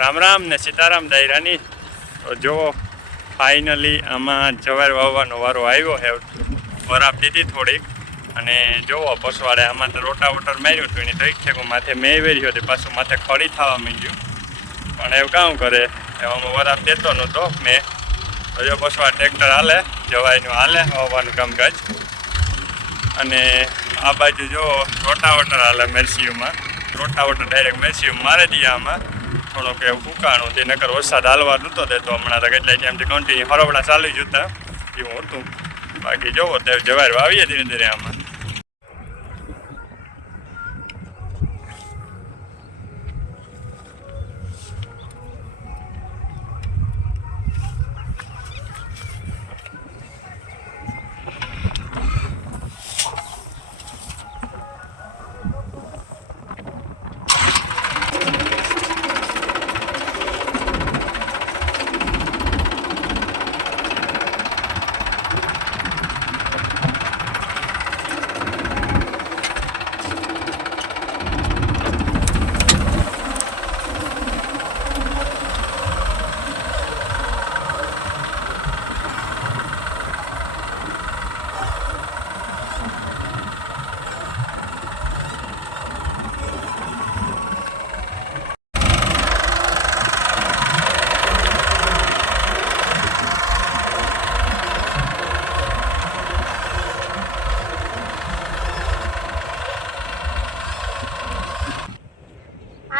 રામ રામ ને સીતારામ દાયરાની તો જો ફાઇનલી આમાં જવાર વાવવાનો વારો આવ્યો હે વરાપ દીધી થોડીક. અને જુઓ પશુવાળે આમાં તો રોટા વોટર માર્યું હતું, એની તો ઈચ્છે માથે મેં વેર્યો હતી, પાછું માથે ખડી થવા માંડ્યું. પણ એવું કામ કરે એવામાં વરાપ દેતો નહોતો મેં. તો જો પસવા ટ્રેક્ટર હાલે, જવાયનું હાલે, વાવવાનું કામકાજ. અને આ બાજુ જો રોટાવટર હાલે મેરસીયુમાં. રોટાવટર ડાયરેક્ટ મેરસીયુ મારે દઈએ આમાં. થોડોક એવું ઉકાણું તે નકર વરસાદ હાલવા નહોતો દેતો હમણાં તો કેટલા ટાઈમથી કન્ટિન્યુ હરોબડા ચાલી જતા. એવું હતું. બાકી જોવો, તે જવાર વાવીએ ધીરે ધીરે આમાં.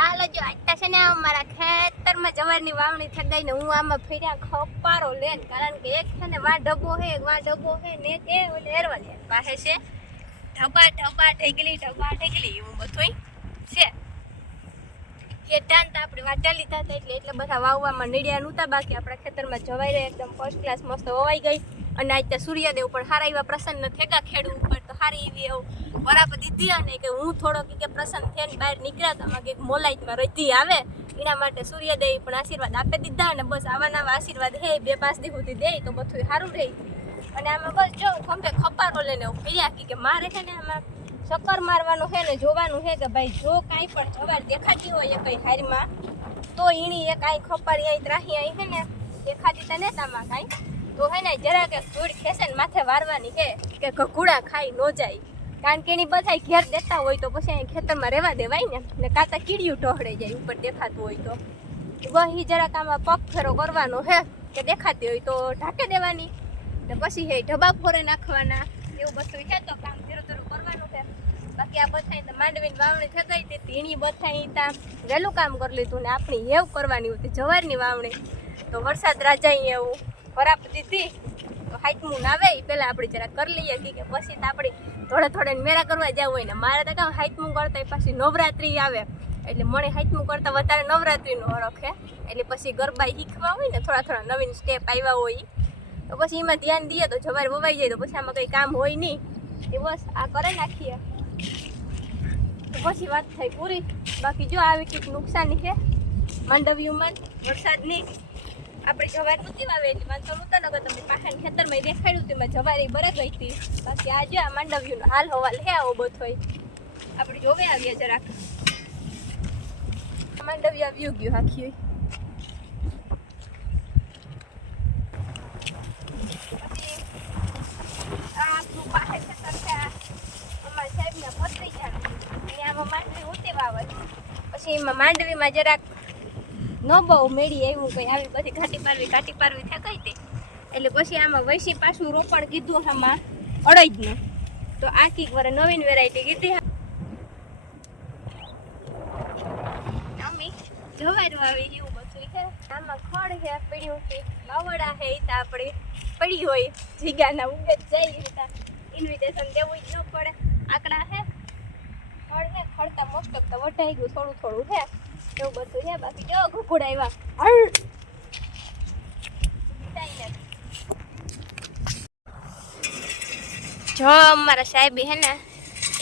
હાલો જો આટલા છે ને મારા ખેતરમાં જવારની વાવણી થઈ ગઈ ને હું આમાં ફેર્યા ખપારો લેન, કારણ કે એક છે ને વા ડબ્બો હે વા ડબ્બો હે, ને એ ઓલે હેરવા લે પાસે છે. ઢબા ઢબા ઢેગલી ઢબા ઢેગલી, એવું બધું છે. હેઠાન તો આપણે વાટેલી થતા એટલે એટલે બધા વાવવામાં નડ્યા નહોતા બાકી આપણા ખેતરમાં જવાઈ રહ્યા એકદમ ફર્સ્ટ ક્લાસ મસ્ત વવાઈ ગઈ. અને આજ સૂર્યદેવ પણ સારા એવા પ્રસન્ન થેગા ખેડૂ ઉપર તો સારી એવી એવું બરાબર દીધી અને કે હું થોડોક કે પ્રસન્ન થઈને બહાર નીકળ્યા હતા કે મોલાઈટમાં રજી આવે, એના માટે સૂર્યદેવ પણ આશીર્વાદ આપી દીધા અને બસ આવા નવા આશીર્વાદ હે, બે પાંચ દી સુધી દે તો બધું સારું રહે. અને આમાં બસ જો ખંભે ખપારો લઈને હું ફર્યા કે મારે છે ને આમાં ચક્કર મારવાનું છે ને જોવાનું છે કે ભાઈ જો કાંઈ પણ જવાર દેખાતી હોય કઈ હારમાં, તો એની એ કાંઈ ખપારી અહીં ત્રાહી અહીં છે ને, દેખાતી તને તામાં કાંઈ. તો હે ને જરા કે ધૂળ ખેસે ને માથે વારવાની છે કે ઘકુડા ખાઈ ન જાય. કારણ કે એની બધા ઘેર દેતા હોય તો પછી અહીં ખેતરમાં રહેવા દેવાય ને ને કાતા કીડિયું ઢોળે જાય, ઉપર દેખાતું હોય તો. વહી જરાક આમાં પગ ફેરો કરવાનો હે, કે દેખાતી હોય તો ઢાંકે દેવાની. ને પછી હે ઢબા ફોરે નાખવાના, એવું બધું છે તો કામ ધીરું ધીરું કરવાનું છે બાકી આ બધાય તો માંડવીની વાવણી થઈ ગઈ હતી તીણી બધાય ત્યાં વહેલું કામ કરી લીધું ને આપણી હેવ કરવાની હતી, જવારની વાવણી. તો વરસાદ રાજાએ એવું. વરાપ દીધી તો હાઈટમું ના આવે એ પહેલાં આપણે જરા કરી લઈએ કી પછી તો આપણે થોડે થોડા મેરા કરવા જવું હોય ને. મારે તો કામ હાઈટમું કરતા પછી નવરાત્રિ આવે. એટલે મને હાઈટમું કરતાં વધારે નવરાત્રિનો ઓળખે એટલે પછી ગરબા શીખવા હોય ને, થોડા થોડા નવીન સ્ટેપ આવ્યા હોય તો પછી એમાં ધ્યાન દઈએ, તો જવાર વવાઈ જાય, તો પછી આમાં કંઈ કામ હોય નહીં. એ બસ, આ કરે નાખીએ. તો પછી વાત થઈ પૂરી. બાકી જો આવી કંઈક નુકસાની છે માંડવ્યુમાં વરસાદની આપણે જવાર વાવે એટલે વાંધો નહોતો નગર તમને પાછળ ખેતરમાં દેખાડ્યું તેમાં જવારી બરે ગઈ હતી. બાકી આજે આ માંડવ્યુનો હાલ હવાલ હે આવો બધો આપણે જોવે આવીએ જરાક. માંડવી આવ્યું ગયું આખી. પછી માંડવીમાં જરાક ન બહુ મેળી એવું કંઈ આવી બધી ઘાટી પારવી ઘાટી પારવી થઈ કઈ તે એટલે પછી આમાં વૈશી પાછું રોપણ કીધું આમાં અડદનું. તો આ કીક વરે નવીન વેરાયટી કીધી જવાનું આવી એવું બધું છે. આમાં ખડ છે પડ્યું છે બાવડા છે તો આપણે પડી હોય જીગાના ઉગે જઈ હતા ઇન્વિટેશન દેવું જ ન પડે. આકડા છે. ખડ છે ખડતા મોસ્ટ તો વઢાઈ ગયું, થોડું થોડું છે. એવું બધું છે બાકી જો અમારા સાહેબી હે ને,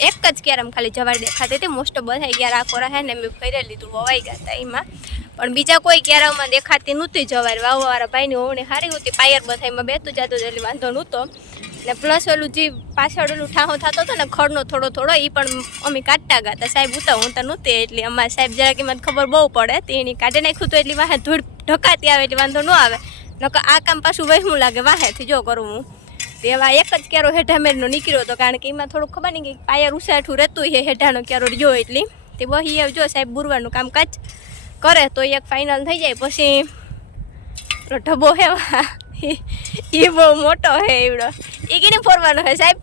એક જ કેરમ ખાલી જવાર દેખાતી હતી. મોસ્ટ બધા ગયા કોરા હે ને, મેં ફેરે લીધું, વવાઈ ગયા હતા એમાં. પણ બીજા કોઈ કેરામાં દેખાતી નહોતી જવાર વાવવાળા ભાઈની ઓવણી સારી હતી. પાયર બધામાં બેતું જતું એટલે વાંધો નહોતો. ને પ્લસ ઓલું જે પાછળ ઓલું ઠાહો થતો હતો ને ખડનો થોડો થોડો એ પણ અમે કાઢતા ગાતા. સાહેબ ઉતા, હું તો નહોતી, એટલે અમારા સાહેબ જરાક એમાં ખબર બહુ પડે. તે એની કાઢી નાખ્યું તો એટલી વાહે ધૂળ ઢકાતી આવે, એટલે વાંધો ન આવે. નકર આ કામ પાછું વહેમું લાગે, વાહેથી જો કરું હું. તેવા એક જ ક્યારો હેઠા મેરનો નીકળ્યો હતો, કારણ કે એમાં થોડું ખબર નહીં કે પાયા ઉસાઠું રહેતું છે હેઠાનો ક્યારો રહ્યો એટલી. તે વહી હવે જો સાહેબ બુરવાનું કામકાજ કરે, તો એક ફાઇનલ થઈ જાય. પછી ઢબો હે ઈ બહુ મોટો હે એવડો. એ કેને ફોરવાનો હે સાહેબ?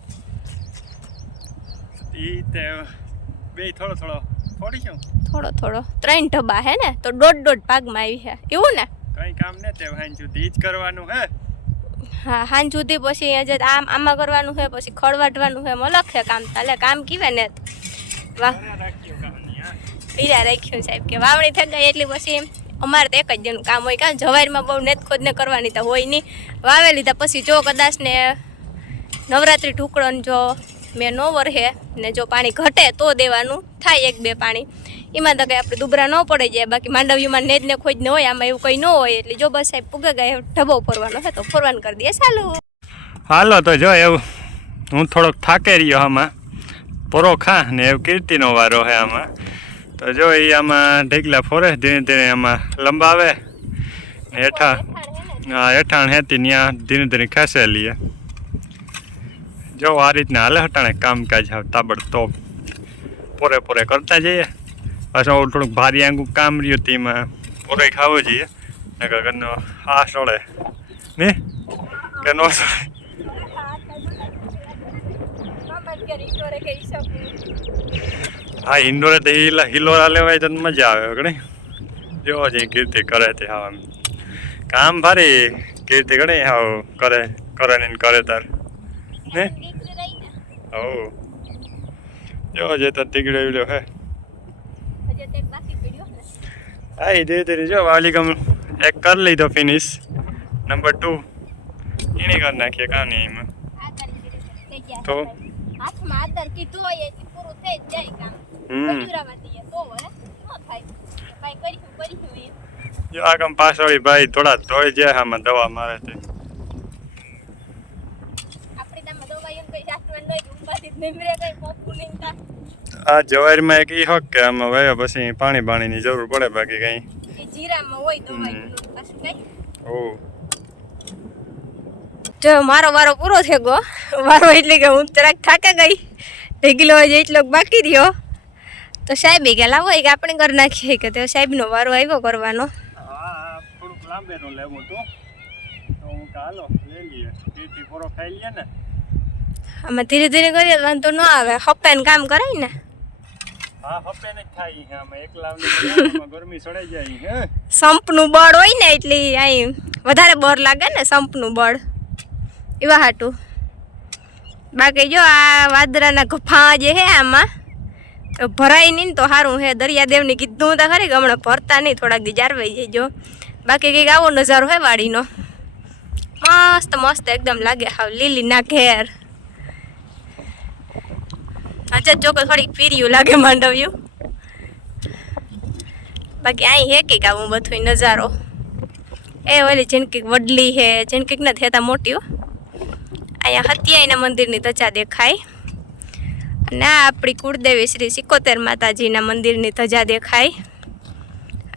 ઈ તે બે થોડો થોડો થોડી છું થોડો થોડો. ત્રણ ઢબા હે ને તો દોઢ દોઢ ભાગમાં આવી હે. એવું ને? કઈ કામ ને તે વાંચ સુધી જ કરવાનું હે. હા હાંજ સુધી પછી આજે આમ આમાં કરવાનું છે પછી ખડ વાટવાનું છે મલક છે કામ તાલે કામ કીવે ને વાહ. ઈરા રાખ્યું હા. સાહેબ કે વાવણી થઈ ગઈ એટલે પછી અમારે તો એક જ જેનું કામ હોય કાં જવારીમાં બહુ નેત ખોદને કરવાની તો હોય નહીં. વાવે લીધા પછી જો કદાચ ને નવરાત્રિ ઢુકળોને જો મેં નો વરહે ને જો પાણી ઘટે તો દેવાનું, થાય એક બે પાણી. એમાં તો કંઈ આપણે દુબરા ન પડી જાય, બાકી માંડવીમાં નેજ ને ખોજ ન હોય, આમાં એવું કંઈ ન હોય. એટલે જો બસ સાહેબ પૂગે ગયા ઢબો ફરવાનો છે તો ફરવાનું કરી દઈએ. ચાલુ. હાલો તો જો એવું, હું થોડોક થાકે રહ્યો આમાં. પરો ખા ને એવું કીર્તિનો વારો હે આમાં. તો જો એ આમાં ઢીકલા ફોરે ધીરે ધીરે આમાં લંબાવે. હેઠાણ હેઠા હા હેઠાણ હેતી ત્યાં ધીરે ધીરે ખેંચે જો આ રીતના હાલે હટાણે કામકાજ હાવ તાબડતોબ પોરે પોરે કરતા જઈએ. પાછું ઓલું થોડુંક ભારી આંગું કામ રહ્યું તેમાં પોરે ખાવું જોઈએ. નકર ઘરનો આ સોળે ને? કે નો સોળે હા ઇન્ડોરે તો હિલા હિલોરા લેવાય તો મજા આવે ઘણી જો જે કીર્તિ કરે તે હા. કામ ભારે કીર્તિ ઘણી હાવ કરે કરે ને કરે તાર. ને. હો જો જે તો તીગડે વીડ્યો હે? હા એ ધીરે ધીરે જો વાલિકમ એક કરી લીધો ફિનિશ નંબર ટુ એને કરી નાખીએ કાં નહીં એમાં તો? હાથમાં આધાર કીધું હોય એટલે પૂરું થઈ જ જાય કામ. મજૂરામાં દઈએ તો હે ન થાય. ભાઈ કરીશું કરીશું એ જો આ કામ પાછળ ભાઈ થોડા ધોઈ જાય આમાં દવા મારે છે. આ જવારીમાં એક ઈ હક કે આમાં વયો પછી પાણી પાણીની જરૂર પડે બાકી કઈ. જીરામાં હોય દવાઈનું પાછું કઈ ઓ. જો મારો વારો પૂરો થઈ ગયો. વારો એટલે કે હું જરાક થાકે ગઈ. ઢીગલો હજી એટલો બાકી રહ્યો. તો સાહેબે કે લાવો એક આપણે કરી નાખીએ. કે તે સાહેબનો વારો આવ્યો કરવાનો. થોડુંક લાંબેનો લેવો તો. હું હાલો લઈ લઈએ. ટીટી પૂરો ખાઈ લઈએ ને. આમાં ધીરે ધીરે કરીએ તો વાંધો ન આવે. હપ્પાને કામ કરાય ને? સંપનું બળ હોય ને એટલે અહીં વધારે બર લાગે ને સંપનું બળ. એવા હાટું. બાકી જો આ વાદરાના ગફા જે હે આમાં ભરાય નહીં તો સારું હે. દરિયાદેવને કીધું તો ખરી કે હમણાં ભરતા નહીં, થોડાક દી જારવાઈ જો બાકી કંઈક આવો નજારો હે વાડીનો. મસ્ત મસ્ત એકદમ લાગે હાવ લીલી ના ઘેર અચ્છા ચોક્કસ થોડીક પીર્યું લાગે માંડવ્યું. બાકી અહીં હે કંઈક આવું બધું નજારો. એ ઓલી જિનકીક વડલી હે કંઈક નથી હતા મોટી અહીંયા હત્યાઈના મંદિરની ધજા દેખાય. અને આ આપણી કુળદેવી શ્રી સિકોતેર માતાજીના મંદિરની ધજા દેખાય.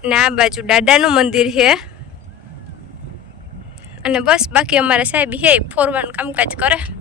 અને આ બાજુ દાદાનું મંદિર છે. અને બસ બાકી અમારા સાહેબ હે ફોરવાનું કામકાજ કરે.